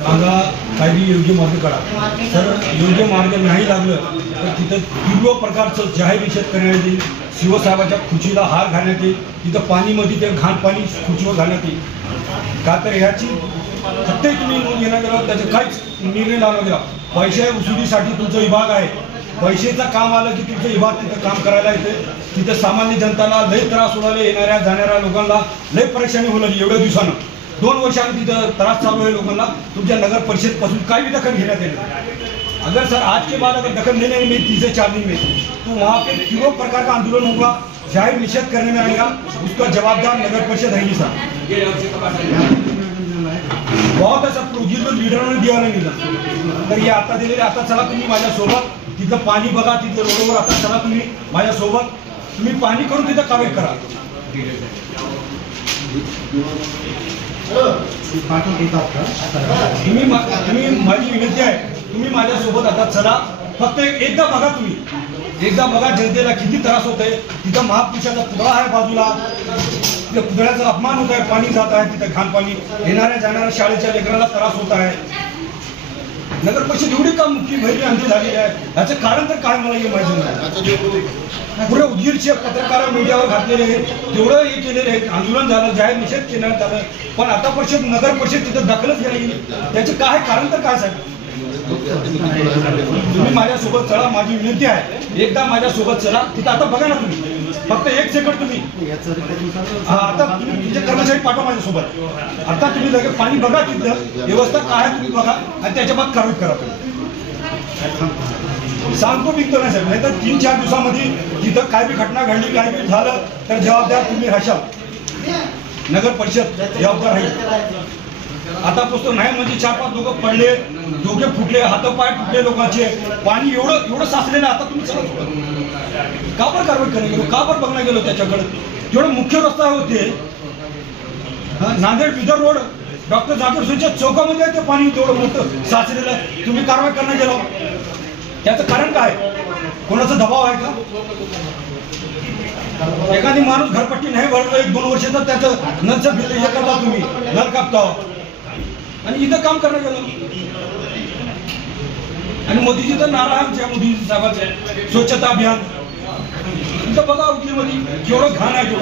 सांगा काही योग्य मार्ग काढा. तर योग्य मार्ग नाही लागलं तर तिथं तीव्र प्रकारचं जाहीर निषेध करण्यात येईल. शिवसाहेबाच्या खुर्चीला हार घालण्यात येईल. तिथं पाणीमध्ये ते घाण पाणी खुर्चीवर घालण्यात येईल. का तर ह्याची सत्य तुम्ही घेण्यात गेला त्याचं काहीच निर्णय लावला गेला. पैसे वसुलीसाठी तुमचा विभाग आहे. पैसेचं काम आलं की तुमचं विभाग तिथं काम करायला येते. तिथं सामान्य जनताला लय त्रास होणारे, येणाऱ्या जाणाऱ्या लोकांना लय परेशानी होणारी. एवढ्या दिवसानं 2 वर्षांनी तिथं त्रास चालू आहे लोकांना. तुमच्या नगर परिषदपासून काही भी दखल घेण्यात येईल. अगर सर आज के बाद अगर दखल नहीं लेंगे 3 से 4 दिन में तो वहाँ पे तीव्र प्रकार का आंदोलन होगा. जाहिर निषेध करने में आएगा. उसका जवाबदार नगर परिषद रहेगी. सर बहुत ऐसा प्रोजेक्ट लीडरांना दिला नाही दिला तर हे आता दिलेले. आता चला तुम्ही माझ्यासोबत तिथं पाणी बघा. तिथं रोडवर आता चला तुम्ही माझ्यासोबत. तुम्ही पाणी करून तिथं कामे करा. तुम्ही माझी विनंती आहे तुम्ही माझ्यासोबत आता चला. फक्त एकदा बघा. तुम्ही एकदा बघा जनतेला किती त्रास होत आहे. तिथं महापुरुषाचा पुतळा आहे बाजूला. त्या पुतळ्याचा अपमान होत आहे. पाणी जात आहे तिथं घाण पाणी. येणाऱ्या जाणाऱ्या शाळेच्या लेकराला त्रास होत आहे. नगर परिषद एवढी का मुख्य भैरी आमची झालेली आहे. याचं कारण तर काय मला हे माहिती नाही. पुढे उदगीरचे पत्रकार मीडियावर घातलेले आहेत. तेवढं हे केलेले आहेत. आंदोलन झालं, जाहीर निषेध करण्यात आलं. पण आता परिषद नगर परिषद तिथं दखलच घ्यायला गेली. त्याचं काय कारण तर काय साहेब. तुम्ही माझ्यासोबत चला. माझी विनंती आहे एकदा माझ्यासोबत चला. तिथं आता बघा ना तुम्ही. फक्त 1 सेकंड तुम्ही आता तुम्ही तुमचे कर्मचारी पाठवा माझ्यासोबत. आता तुम्ही लगेच पाणी बघा. तिथं व्यवस्था काय तुम्ही बघा आणि त्याच्या बाद कारवाई करा. तुम्ही सांगतो विकतो नाही साहेब. नाही तर 3-4 दिवसामध्ये तिथं काय बी घटना घडली, काय बी झालं तर जबाबदार तुम्ही राहाल. नगर परिषद जबाबदार राहील. आता पुस्तक नाही म्हणजे 4-5 लोक पडले, डोके फुटले, हातपाय फुटले लोकांचे. पाणी एवढं साचलेलं. आता तुम्ही चला का बरं कारवाई करायला गेलो. का बरं बघण्यात गेलो त्याच्याकडे. जेवढे मुख्य रस्ता होते नांदेड बिदर रोड डॉक्टर जाकीर हुसेनच्या चौकामध्ये ते पाणी तेवढं मोठं साचलेलं. तुम्ही कारवाई करण्यात गेलो. त्याचं कारण काय. कोणाचा दबाव आहे का. एखादी माणूस घरपट्टी नाही भरलं 1-2 वर्षाचं त्याचं नलचं बिल हे करता तुम्ही. नल कापता आणि इथं काम करण्यात गेलं. आणि मोदीजी तर नारा आमच्या मोदी साहेबांचे स्वच्छता अभियान. इथं बघा उदगीरमध्ये केवढं घाण आहे.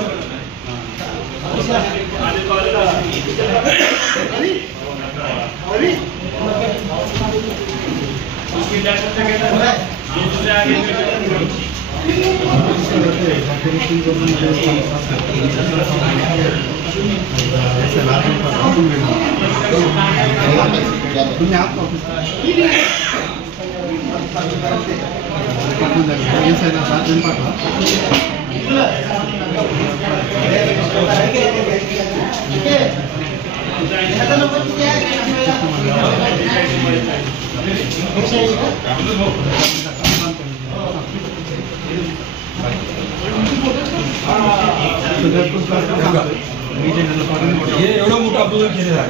हे एवढं मोठं आंदोलन केलेलं आहे.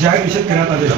जाहीर निषेध करण्यात आलेला.